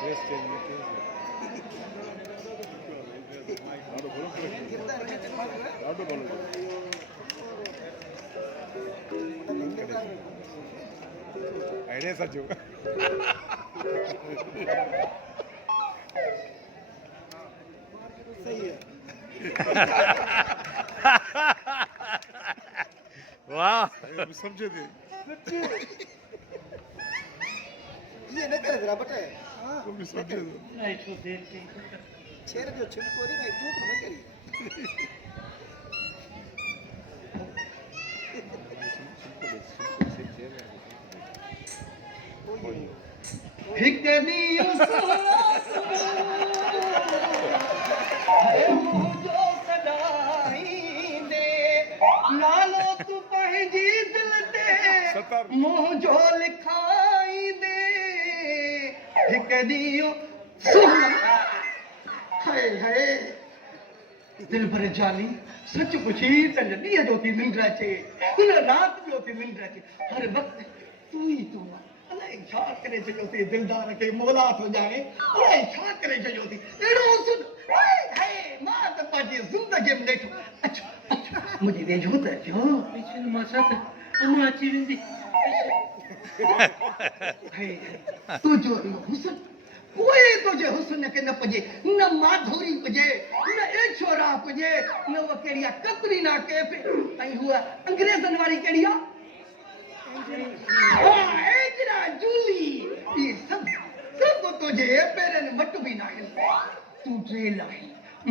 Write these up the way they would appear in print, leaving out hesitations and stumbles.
dress change नहीं की idea सजो सही है वाह समझे थे ये नहीं करे जरा बटे हां तुम भी समझे दो नहीं तो देख के शेर जो छिलको नहीं भाई तू नहीं करी एक दी जो सदाई दे नालो तू पंहिंजी दिल ते मुंह जो लिखाई दे एक ॾींहुं हाय हाय दिलबर जानी सच पुछी त ॾींहं जो थी निंड अचे उन राति जो थी निंड अचे हर वक़्तु तू ई तू अलाए छा करे चयो थी दिलदार खे मौला थो ॼाणे अलाए छा करे चयो थी अहिड़ो सुन हाय हाय मां त पंहिंजी ज़िंदगी में ॾिठो अच्छा अच्छा मुंहिंजी वेझो त अचो पिछल मां सां त अमा अची वेंदी तू जो हुस्न कोई तुझे हुस्न के न पुजे न माधुरी पुजे न ऐशोरा पुजे न वो केड़िया कतरीना कैफ ऐं हुआ अंग्रेजन वारी केड़िया एजरा जूली ये सब तुझे पेरन मट भी ना है तू ट्रेल आई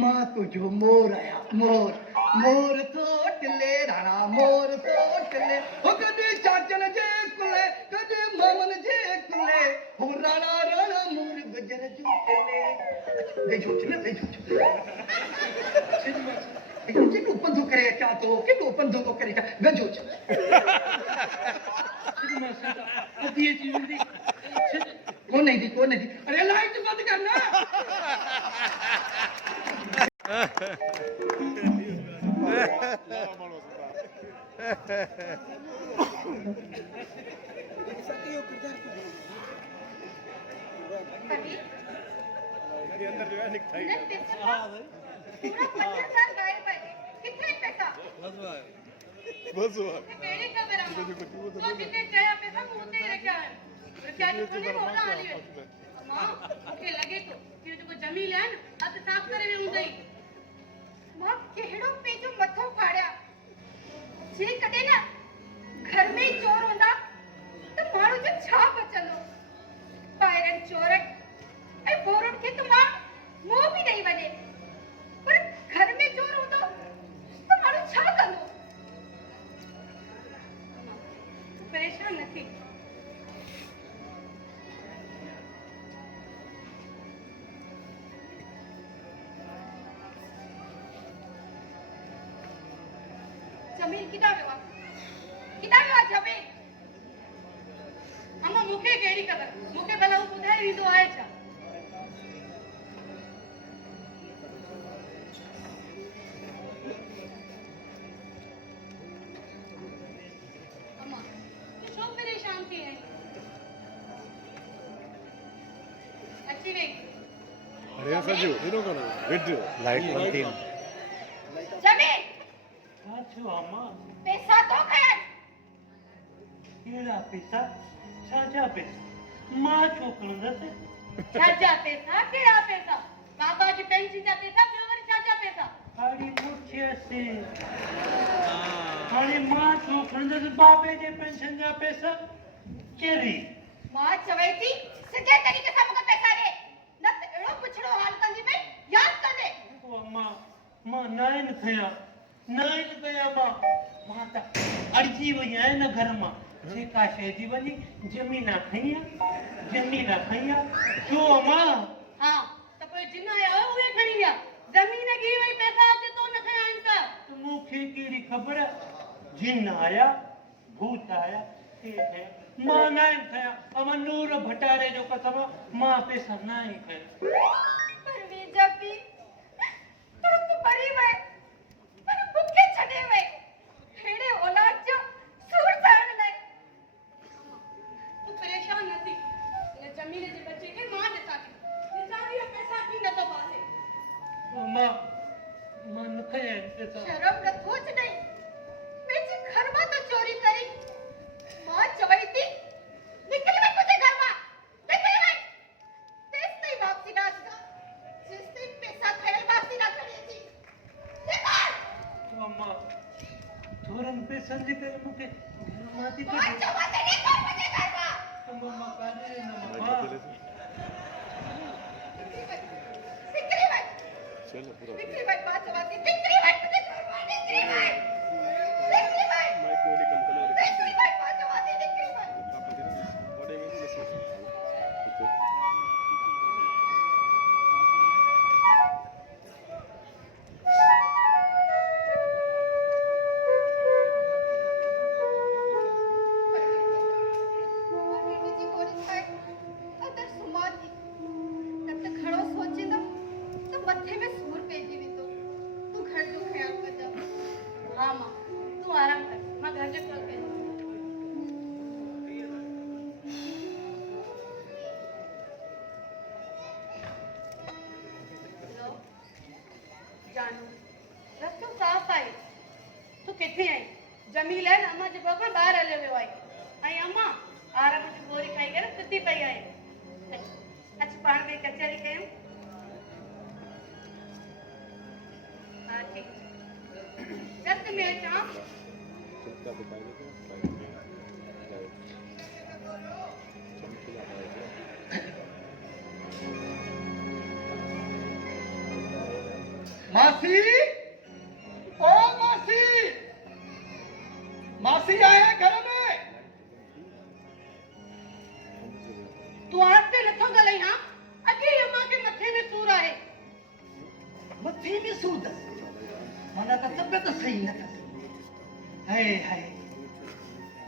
मां तुझो मोर आया मोर मोर तो टिले राणा मोर तो टिले हो कदे चाचन जे कुले कदे मामन जे कुले हो राणा राणा मोर गजर जो टिले देखो चले देखो किनो पंधो करे क्या तो किनो पंधो तो करे क्या गजो चले अभी ये चीज दी कौन नहीं दी अरे लाइट बंद करना अंदर जो है लिखता है पूरा 25 साल गायब है कितने पैसा बस मेरी खबर है तो जितने चाहिए पैसा मुंह ही रखा है क्या तूने बोला आली मां ओके लगे तो कि जो जमीन है ना अब साफ करे में उंदई मां केड़ो पे जो मथो फाड़या जे कदे ना घर में ही चोर होंदा तो मारो जो छा बचलो पायरन चोरट ए बोरन के तो मां मुंह भी नहीं बने पर घर में चोर होंदा तो मारो छा कंदो परेशान नहीं जमीन किताबे वा जमीन अम्मा मुखे केड़ी खबर मुखे भला बुधाई विंदो आए छा अम्मा तू छो परेशान थी है अच्छी वे अरे सजो इनो करो विड लाइट बनती जमीन अच्छा अम्मा पैसा तो खैर केड़ा पैसा साजा पैसा मां छोकरंदस छाजा पैसा केड़ा पैसा बाबा जी पेंशन जा पैसा फिर छाजा पैसा हाड़ी मुछे से हाड़ी मां छोकरंदस बाबे जे पेंशन जा पैसा केरी मां चवे थी सिधे तरीके से मुके पैसा दे न त एड़ो पुछड़ो हाल कंदी में याद कर दे ओ अम्मा मां नाइन थया मां त अड़जी वई है न घर मां जेका शे जी वनी जमीन खईया जो मां हां त कोई जिन आया उहे खणी विया जमीन की वई पैसा अचे तो न खयाइन त मुखे केड़ी खबर जिन आया भूत आया के है मां नाइन थया अमन नूर भटारे जो कसम मां पैसा नाइन खया पर वे जब भी तो बड़ी वे पर भूखे छडे वे हेड़े औलाद जो सूर सहन ले तू परेशान न थी ये जमीन जे बच्चे के मां देता थी मां मन खया पैसा शर्म रखो च नहीं मेरी घर में तो चोरी करी मां चवई थी निकल भाई तुझे घर में निकल भाई तेज नहीं वापसी ना आएगा जिस दिन पैसा खैल वापसी ना करे थी निकल मां थोरन पैसा निकल मुके माती मां चवा ते निकल मुझे घर में तो मां काने ना मां निकल भाई चलो पूरा निकल भाई बात चवा दी निकल भाई तुझे घर में निकल भाई निकल भाई माइक को निकल कर निकल भाई बात चवा दी निकल भाई बड़े में मैसेज जी गोरी खाए अदर सुमाती तब तक खड़ो सोचे ना तो मत्थे में सूर पे जीवी तो तू घर जो ख्याल कर जा हाँ माँ तू आराम कर माँ घर से कॉल कर हेलो जानू रस्तो साफ आई तू किथे आई जमील है ना अम्मा जे बाबा बाहर हले वियो आई आई अम्मा आराम जी गोरी खाई करे सुती पई आई अच्छा पाण में कचहरी कयूं हाँ ठीक जल्द में अचां चुपका तो पाएगा तो चमकीला पाएगा मासी ओ मासी मासी आए घर में तू आस्ते नथो गलई हां अॼु अम्मा के मथे में सूर आहे मथे में सूद माना त तबियत सही न थी हाय हाय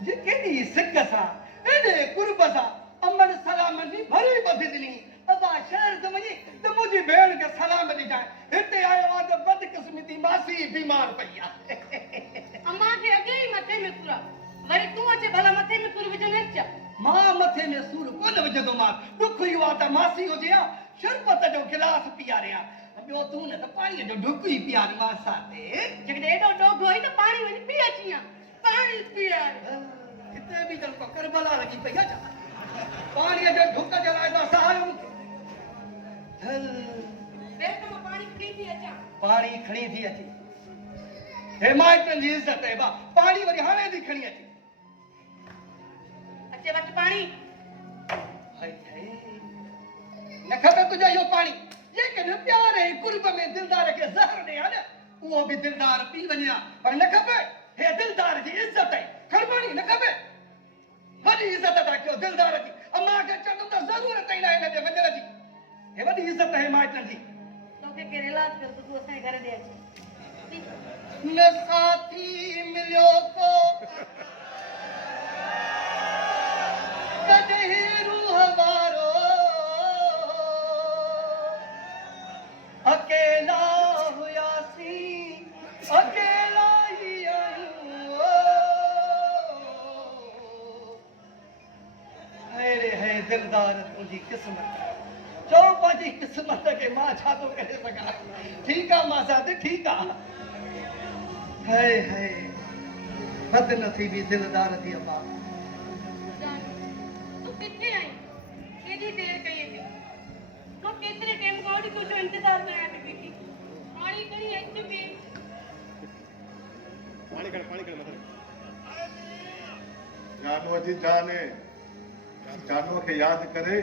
जे केडी सिक सा एडे कुर्ब सा अमन सलाम नी भरी बदिनी अबा शहर त वनी त मुजी भेण के सलाम दी जाए हिते आयो आ त बदकिस्मती मासी बीमार पईया अम्मा के अॻे ई मथे में सूर आहे वरी तू अचे भला मथे में सूर विझ न अच मां मथे में सूर कोन विझंदो मां दुख इहो आहे त मासी हुजे हा शरबत जो गिलास पीआरिया ॿियो तूं न त पाणीअ जो ढुक ई पीआरी मां साथे जॾहिं एॾो डोगो आई त पाणी वञी पी अची हां पाणी पीआर हिते बि त करबला लॻी पई आहे छा पाणीअ जो ढुक जे लाइ त सहायो मूंखे हल ॿियो त मां पाणी खणी थी अचां पाणी खणी थी अचे हे माइटनि जी इज़त आहे बा पाणी वरी हाणे थी खणी अचे अचे वटि पाणी हाय हाय न खपे तुंहिंजो इहो पाणी लेकिन प्यार ऐं कुर्ब में दिलदार खे ज़हर ॾे हा न उहो बि दिलदार पी वञे हा पर न खपे हे दिलदार जी इज़त आहे खण पाणी न खपे वॾी इज़त था कयो दिलदार जी अम्मा खे चवंदुमि त ज़रूरत ई न आहे हिन जे वञण जी हे वॾी इज़त आहे माइटनि जी तोखे केरु इलाज कयो त तूं असांजे घर ॾे अची न साथी मिलियो को कॾहिं रूह वारो अकेला हुयासीं अकेला ई आहियूं अरे है दिलदार तुंहिंजी क़िस्मत चओ पंहिंजी क़िस्मत खे मां छा थो करे सघां ठीकु आहे मां साथ ठीकु आहे हाय हाय बद नसीबी दिलदार थी अम्मा तू किथे आई केॾी देर कई थी मां केतिरे टाइम खां वठी तुंहिंजो इंतज़ार कयां थी बीठी पाणी खणी अच ॿिए पानी खड़ मत जानू जी जाने जानू के याद करे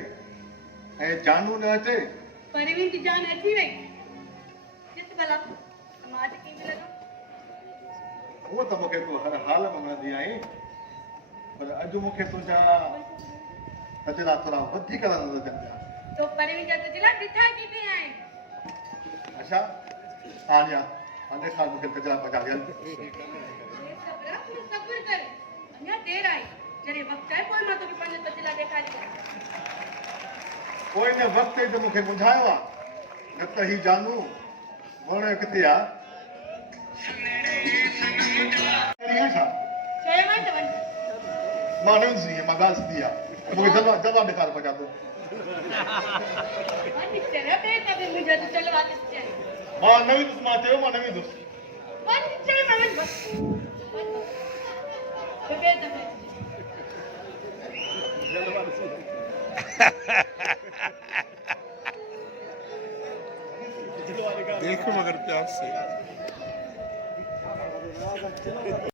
ए जानू न अचे परवीन की जान अची वई किस भला समाज की भी लगा वो तो मूंखे तूं हर हाल में वणंदी आहीं पर अॼु मूंखे तुंहिंजा सजला थोरा वधीक था नज़र अचनि पिया तो परवीन जा सजला किथा किथे आहिनि अच्छा आलिया हाणे ॾेखार मूंखे सजला पचा ॾियनि सब्र कर अञा देर आई जॾहिं वक़्तु आहे पोइ मां तोखे पंहिंजा सजला ॾेखारींदमि पोइ हिन वक़्त ते मूंखे ॿुधायो आहे न त ही जानू वण किथे आहे छा चयोमांइ त वञ मां न ईंदी मां ॻाल्हि सिधी आहे मूंखे जवाब ॾेखार पचा थो वञ चरिया ॿिए त बि मुंहिंजा सजला ॾिसजांइ मां नवी दुस मां चयो मां नवी दुस वन चल मन बस बे दफे देखो मगर प्यार से